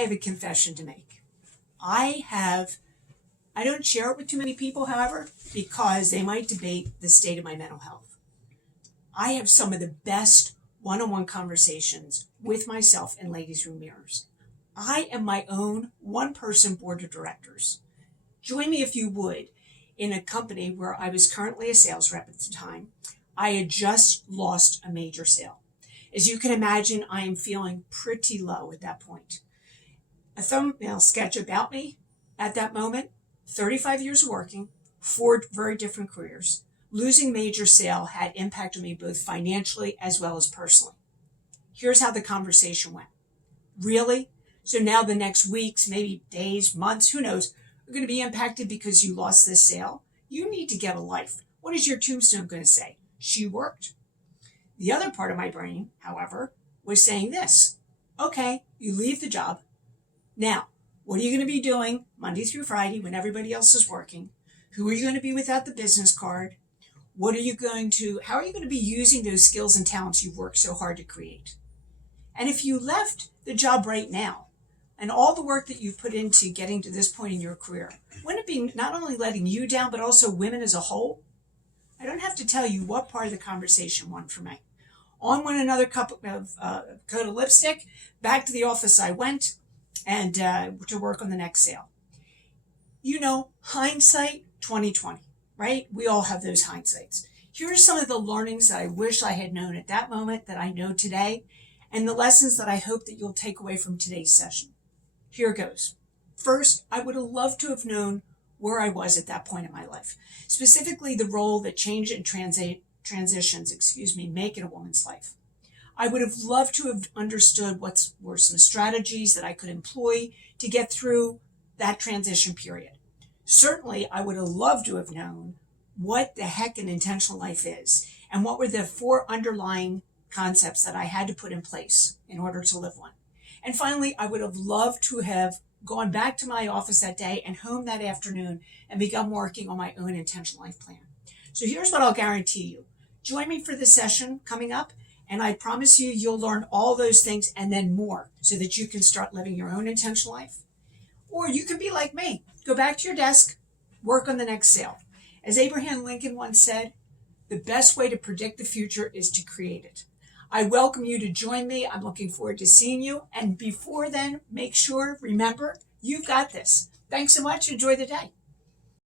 I have a confession to make. I don't share it with too many people, however, because they might debate the state of my mental health. I have some of the best one-on-one conversations with myself in ladies' room mirrors. I am my own one-person board of directors. Join me if you would in a company where I was currently a sales rep at the time. I had just lost a major sale. As you can imagine, I am feeling pretty low at that point. A thumbnail sketch about me at that moment: 35 years of working, 4 very different careers. Losing major sale had impacted me both financially as well as personally. Here's how the conversation went. Really? So now the next weeks, maybe days, months, who knows, are going to be impacted because you lost this sale? You need to get a life. What is your tombstone going to say? She worked. The other part of my brain, however, was saying this. Okay, you leave the job. Now, what are you going to be doing Monday through Friday when everybody else is working? Who are you going to be without the business card? How are you going to be using those skills and talents you've worked so hard to create? And if you left the job right now, and all the work that you've put into getting to this point in your career, wouldn't it be not only letting you down, but also women as a whole? I don't have to tell you what part of the conversation won for me. On went another coat of lipstick. Back to the office I went, and to work on the next sale. You know, hindsight 2020, right? We all have those hindsights. Here are some of the learnings that I wish I had known at that moment that I know today, and the lessons that I hope that you'll take away from today's session. Here goes. First, I would have loved to have known where I was at that point in my life, specifically the role that change and transitions make in a woman's life. I would have loved to have understood what were some strategies that I could employ to get through that transition period. Certainly, I would have loved to have known what the heck an intentional life is and what were the 4 underlying concepts that I had to put in place in order to live one. And finally, I would have loved to have gone back to my office that day and home that afternoon and begun working on my own intentional life plan. So here's what I'll guarantee you. Join me for the session coming up, and I promise you, you'll learn all those things and then more so that you can start living your own intentional life. Or you can be like me. Go back to your desk, work on the next sale. As Abraham Lincoln once said, the best way to predict the future is to create it. I welcome you to join me. I'm looking forward to seeing you. And before then, remember, you've got this. Thanks so much. Enjoy the day.